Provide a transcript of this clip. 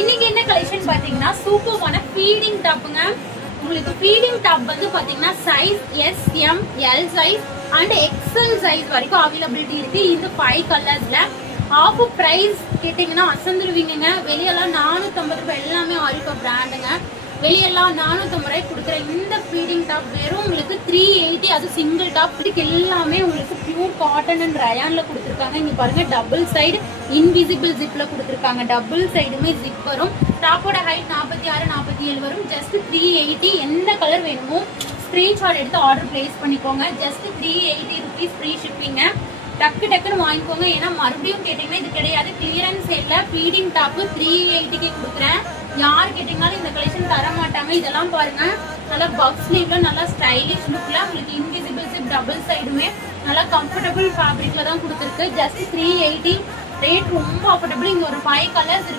இன்னைக்கு என்ன கலெக்ஷன் பாத்தீங்கன்னா சூப்பரான ஃபீடிங் டாப்புங்க. உங்களுக்கு ஃபீடிங் டாப் வந்து பாத்தீங்கன்னா size S, M, L size and XL size வரைக்கும் அவைலபிலிட்டி இருக்கு. இந்த 5 கலர்ஸ்ல ஆஃப் பிரைஸ் கேட்டீங்கன்னா அசந்துருவீங்க. வெளியெல்லாம் 450 ரூபாய், எல்லாமே ஆரிகா பிராண்டுங்க. வெளியெல்லாம் 450 ரூபாய் கொடுக்குற இந்த ஃபீடிங் டாப் வெறும் உங்களுக்கு 380. அது சிங்கிள் டாப். இதுக்கு எல்லாமே உங்களுக்கு பியூர் காட்டன் அண்ட் ரயான்ல கொடுத்துருக்காங்க. இங்க பாருங்க, டபுள் சைடு இன்விசிபிள் ஜிப்ல கொடுத்துருக்காங்க. டபுள் சைடுமே ஜிப் வரும். டாப்போட ஹைட் 46, 47 வரும். ஜஸ்ட் 380. எந்த கலர் வேணுமோ ஸ்கிரீன்ஷாட் எடுத்து ஆர்டர் பிளேஸ் பண்ணிக்கோங்க. Just 380 rupees free shipping. டக்கு டக்குன்னு வாங்கிக்கோங்க. ஏன்னா மறுபடியும் கேட்டீங்கன்னா இது கிடையாது. கிளியரன்ஸ் சேல்ல ஃபீடிங் டாப் 380க்கு கொடுக்குறேன். யாரு கேட்டீங்கன்னாலும் இந்த கலெக்ஷன் தர மாட்டாங்க. இதெல்லாம் பாருங்க, நல்லா பஃப் ஸ்லீவ்ல நல்லா ஸ்டைலிஷ் லுக்ல உங்களுக்கு இன்விசிபிள் ஜிப் டபுள் சைடுமே நல்லா கம்ஃபர்டபுள் ஃபேப்ரிக்ல தான் கொடுத்துருக்கு. ஜஸ்ட் 380 ரேட் ரொம்ப அஃபோர்டபுள். இங்க ஒரு 5 கலர்ஸ் இருக்கு.